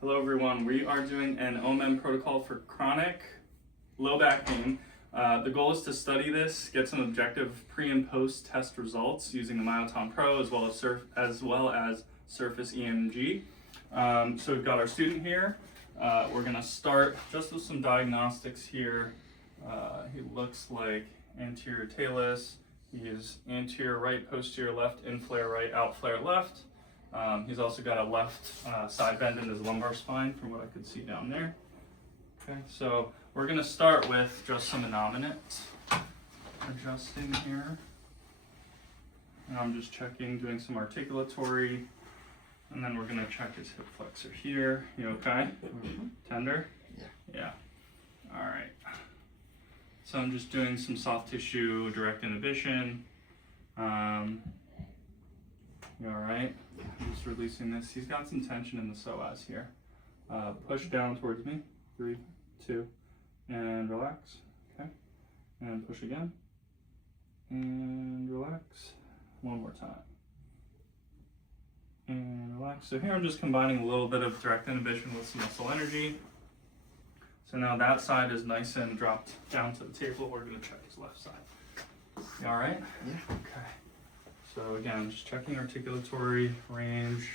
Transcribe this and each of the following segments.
Hello everyone, we are doing an OMM protocol for chronic low back pain. The goal is to study this, get some objective pre and post test results using the Myoton Pro as well as Surface EMG. So we've got our student here. We're going to start just with some diagnostics here. He looks like anterior talus. He is anterior right, posterior left, in flare right, out flare left. He's also got a left side bend in his lumbar spine from what I could see down there. Okay, so we're going to start with just some innominates. Adjusting here. And I'm just checking, doing some articulatory. And then we're going to check his hip flexor here. You okay? Mm-hmm. Tender? Yeah. Yeah. All right. So I'm just doing some soft tissue direct inhibition. You all right? Yeah. I'm just releasing this. He's got some tension in the psoas here. Push down towards me. 3, 2, and relax. Okay. And push again. And relax. One more time. And relax. So here I'm just combining a little bit of direct inhibition with some muscle energy. So now that side is nice and dropped down to the table. We're going to check his left side. You all right? Yeah. Okay. So again, just checking articulatory range.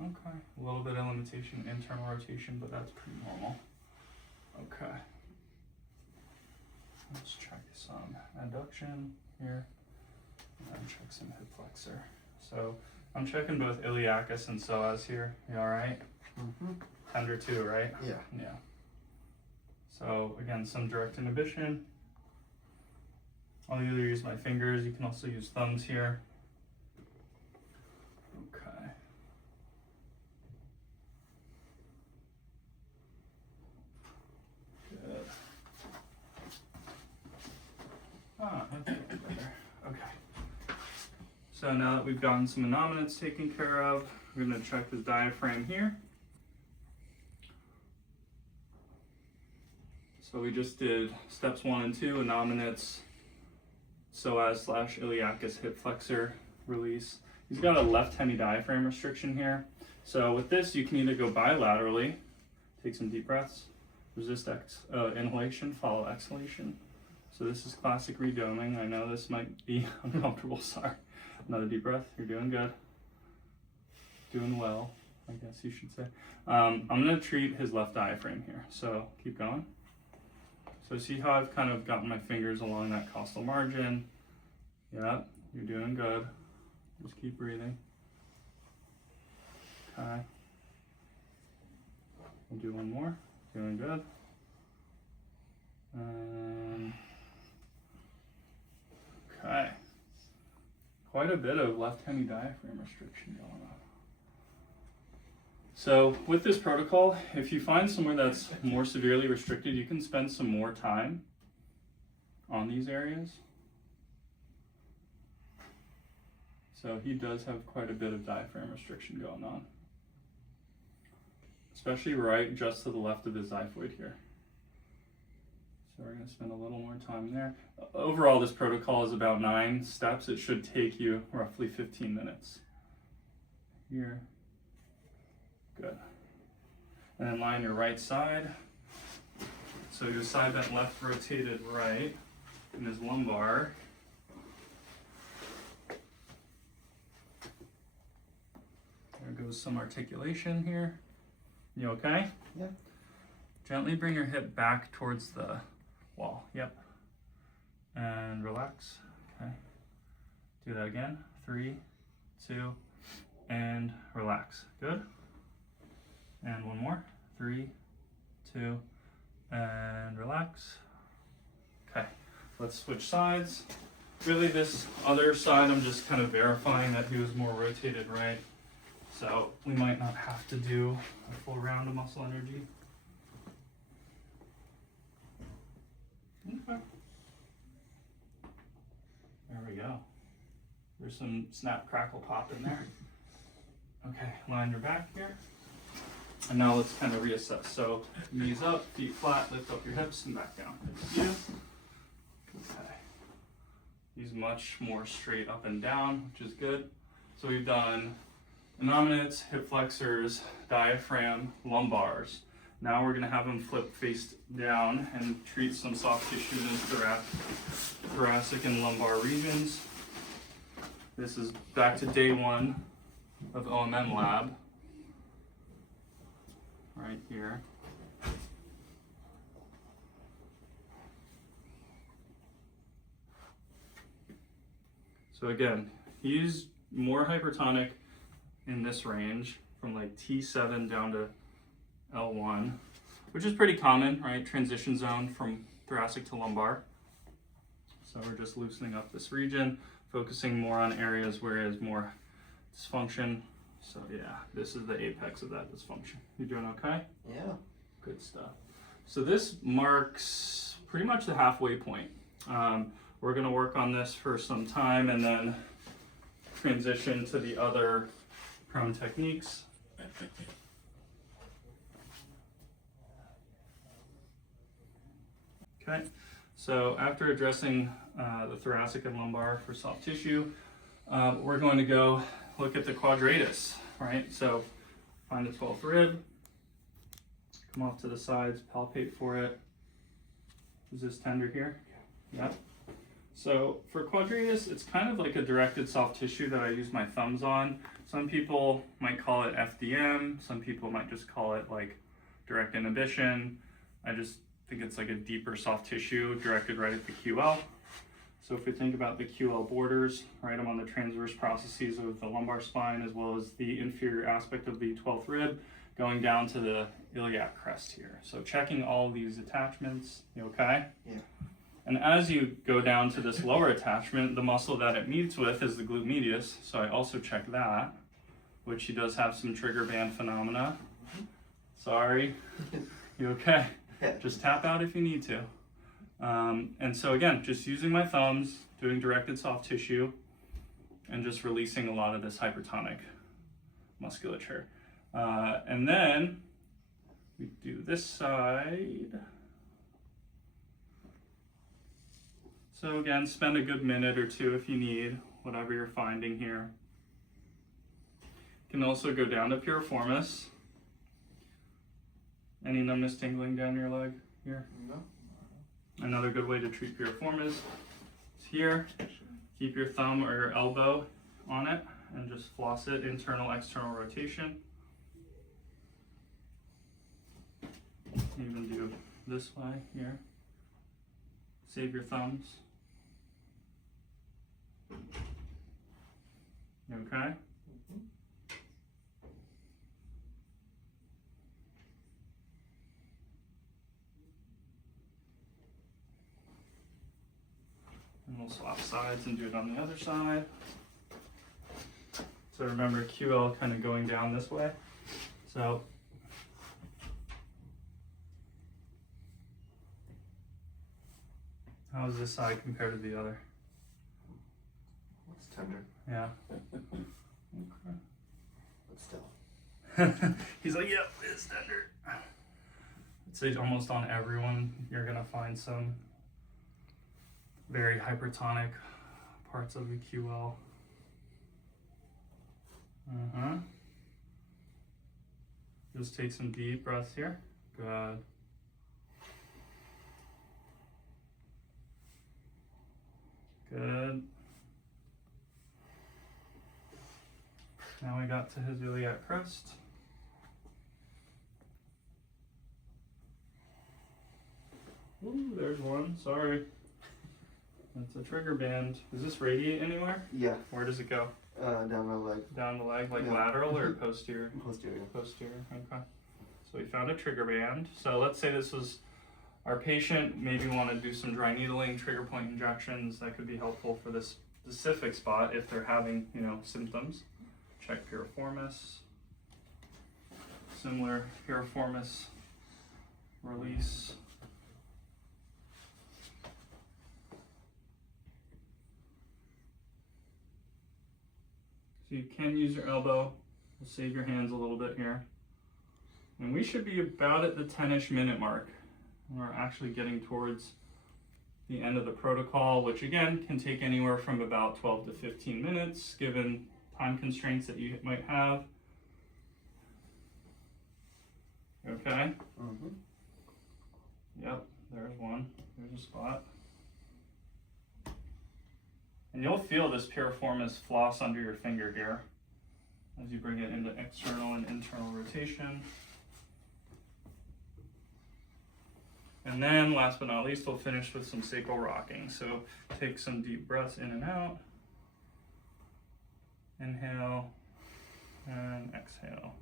Okay. A little bit of limitation, internal rotation, but that's pretty normal. Okay. Let's check some adduction here. And then check some hip flexor. So I'm checking both iliacus and psoas here. You all right? Mm-hmm. Tender too, right? Yeah. Yeah. So again, some direct inhibition. I'll either use my fingers, you can also use thumbs here. Okay. Good. Ah, that's a little better. Okay. So now that we've gotten some innominates taken care of, we're going to check his diaphragm here. So we just did steps 1 and 2, innominates, psoas/iliacus hip flexor release. He's got a left hemidiaphragm restriction here. So with this, you can either go bilaterally, take some deep breaths, resist inhalation, follow exhalation. So this is classic redoming. I know this might be uncomfortable, sorry. Another deep breath, you're doing good. Doing well, I guess you should say. I'm gonna treat his left diaphragm here, so keep going. So see how I've kind of gotten my fingers along that costal margin. Yeah, you're doing good. Just keep breathing. Okay. We'll do one more. Doing good. Okay. Quite a bit of left hemidiaphragm restriction going on. So with this protocol, if you find somewhere that's more severely restricted, you can spend some more time on these areas. So he does have quite a bit of diaphragm restriction going on, especially right just to the left of his xiphoid here. So we're going to spend a little more time there. Overall, this protocol is about 9 steps. It should take you roughly 15 minutes. Here. Good. And then line your right side. So your side bent left, rotated right in his lumbar. There goes some articulation here. You okay? Yeah. Gently bring your hip back towards the wall. Yep. And relax. Okay. Do that again. 3, 2, and relax. Good. And one more. 3, 2, and relax. Okay, let's switch sides. Really this other side, I'm just kind of verifying that he was more rotated right. So we might not have to do a full round of muscle energy. Okay. There we go. There's some snap, crackle, pop in there. Okay, line your back here. And now let's kind of reassess. So knees up, feet flat, lift up your hips and back down. Good. Okay. He's much more straight up and down, which is good. So we've done innominates, hip flexors, diaphragm, lumbars. Now we're going to have them flip face down and treat some soft tissue in the thoracic and lumbar regions. This is back to day 1 of OMM lab, right here. So again, he's more hypertonic in this range from like T7 down to L1, which is pretty common, right? Transition zone from thoracic to lumbar. So we're just loosening up this region, focusing more on areas where there's more dysfunction. So yeah, this is the apex of that dysfunction. You doing okay? Yeah. Good stuff. So this marks pretty much the halfway point. We're gonna work on this for some time and then transition to the other prone techniques. Okay, so after addressing the thoracic and lumbar for soft tissue, we're going to go look at the quadratus, right? So find the 12th rib, come off to the sides, palpate for it. Is this tender here? Yeah. So for quadratus, it's kind of like a directed soft tissue that I use my thumbs on. Some people might call it FDM, some people might just call it like direct inhibition. I just think it's like a deeper soft tissue directed right at the QL. So if we think about the QL borders, right, I'm on the transverse processes of the lumbar spine as well as the inferior aspect of the 12th rib going down to the iliac crest here. So checking all these attachments, you okay? Yeah. And as you go down to this lower attachment, the muscle that it meets with is the glute medius. So I also check that, which he does have some trigger band phenomena. Sorry, you okay? Just tap out if you need to. And so again, just using my thumbs, doing directed soft tissue, and just releasing a lot of this hypertonic musculature. And then we do this side. So again, spend a good minute or two if you need, whatever you're finding here. You can also go down to piriformis. Any numbness, tingling down your leg here? No. Another good way to treat piriformis is here. Keep your thumb or your elbow on it and just floss it, internal, external rotation. Even do this way here. Save your thumbs. You okay? And we'll swap sides and do it on the other side. So remember QL kind of going down this way. So how is this side compared to the other? It's tender. Yeah. But still. He's like, yep, it's tender. I'd say almost on everyone, you're gonna find some very hypertonic parts of the QL. Just take some deep breaths here. Good. Good. Now we got to his iliac crest. Ooh, there's one. Sorry. That's a trigger band. Does this radiate anywhere? Yeah. Where does it go? Down my leg. Down the leg, like Yeah. lateral or posterior? Posterior. Posterior, okay. So we found a trigger band. So let's say this was our patient, maybe want to do some dry needling, trigger point injections. That could be helpful for this specific spot if they're having, symptoms. Check piriformis. Similar piriformis release. So you can use your elbow. We'll save your hands a little bit here. And we should be about at the 10-ish minute mark. We're actually getting towards the end of the protocol, which again can take anywhere from about 12 to 15 minutes given time constraints that you might have. Okay. Mm-hmm. Yep, there's one. There's a spot. And you'll feel this piriformis floss under your finger here as you bring it into external and internal rotation. And then, last but not least, we'll finish with some sacral rocking. So take some deep breaths in and out. Inhale and exhale.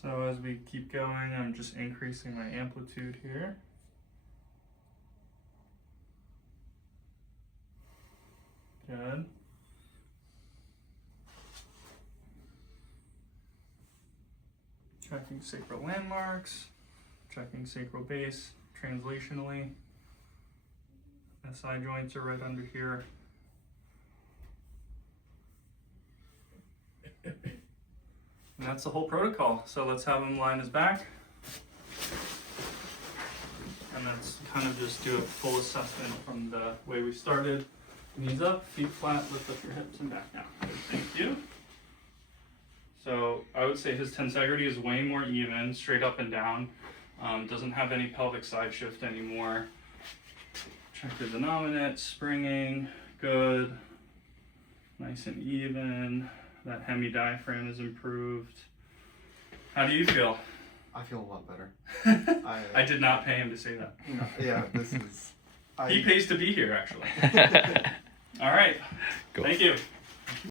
So as we keep going, I'm just increasing my amplitude here. Good. Checking sacral landmarks, checking sacral base translationally. SI joints are right under here. And that's the whole protocol. So let's have him lie on his back. And that's kind of just do a full assessment from the way we started. Knees up, feet flat, lift up your hips and back now. Good, thank you. So I would say his tensegrity is way more even, straight up and down. Doesn't have any pelvic side shift anymore. Check the innominates, springing, good. Nice and even. That hemi-diaphragm is improved. How do you feel? I feel a lot better. I did not pay him to say that. No, yeah, this is... He pays to be here, actually. All right. Cool. Thank you.